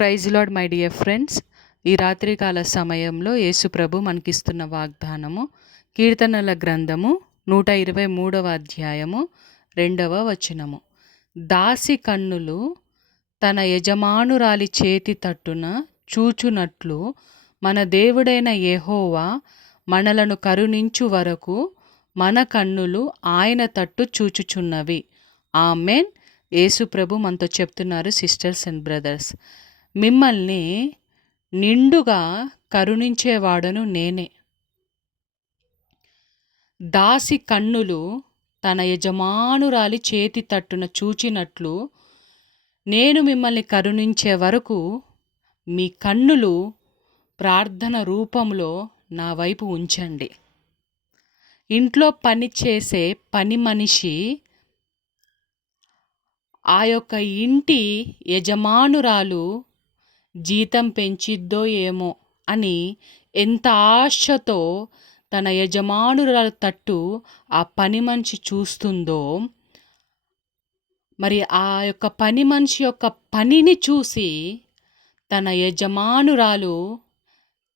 Praise Lord my dear friends. ఈ రాత్రికాల సమయంలో యేసుప్రభు మనకిస్తున్న వాగ్దానము కీర్తనల గ్రంథము 123వ అధ్యాయము 2వ వచనము. దాసి కన్నులు తన యజమానురాలి చేతి తట్టున చూచునట్లు మన దేవుడైన యెహోవా మనలను కరుణించు వరకు మన కన్నులు ఆయన తట్టు చూచుచున్నవి. ఆమెన్. యేసుప్రభు మనతో చెప్తున్నారు, సిస్టర్స్ అండ్ బ్రదర్స్, మిమ్మల్ని నిండుగా కరుణించేవాడను నేనే. దాసి కన్నులు తన యజమానురాలి చేతి తట్టున చూచినట్లు నేను మిమ్మల్ని కరుణించే వరకు మీ కన్నులు ప్రార్థన రూపంలో నా వైపు ఉంచండి. ఇంట్లో పని చేసే పని మనిషి ఆ యొక్క ఇంటి యజమానురాలు జీతం పెంచిద్దో ఏమో అని ఎంత ఆశతో తన యజమానురాలు తట్టు ఆ పని మనిషి చూస్తుందో, మరి ఆ యొక్క పని మనిషి యొక్క పనిని చూసి తన యజమానురాలు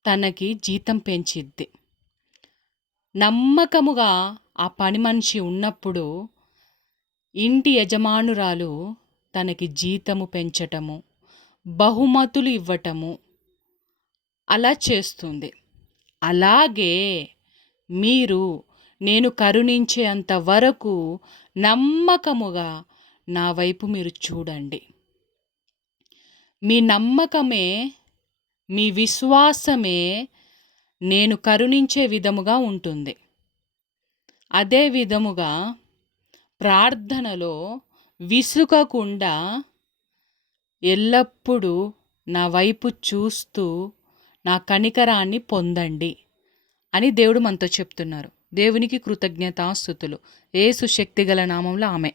తనకి జీతం పెంచిద్ది. నమ్మకముగా ఆ పని మనిషి ఉన్నప్పుడు ఇంటి యజమానురాలు తనకి జీతము పెంచటము, బహుమతులు ఇవ్వటము అలా చేస్తుంది. అలాగే మీరు నేను కరుణించేంత వరకు నమ్మకముగా నా వైపు మీరు చూడండి. మీ నమ్మకమే, మీ విశ్వాసమే నేను కరుణించే విధముగా ఉంటుంది. అదే విధముగా ప్రార్థనలో విసుగకుండా ఎల్లప్పుడూ నా వైపు చూస్తూ నా కనికరాన్ని పొందండి అని దేవుడు మనతో చెప్తున్నారు. దేవునికి కృతజ్ఞతాస్తుతులు. యేసు శక్తిగల నామంలో ఆమె.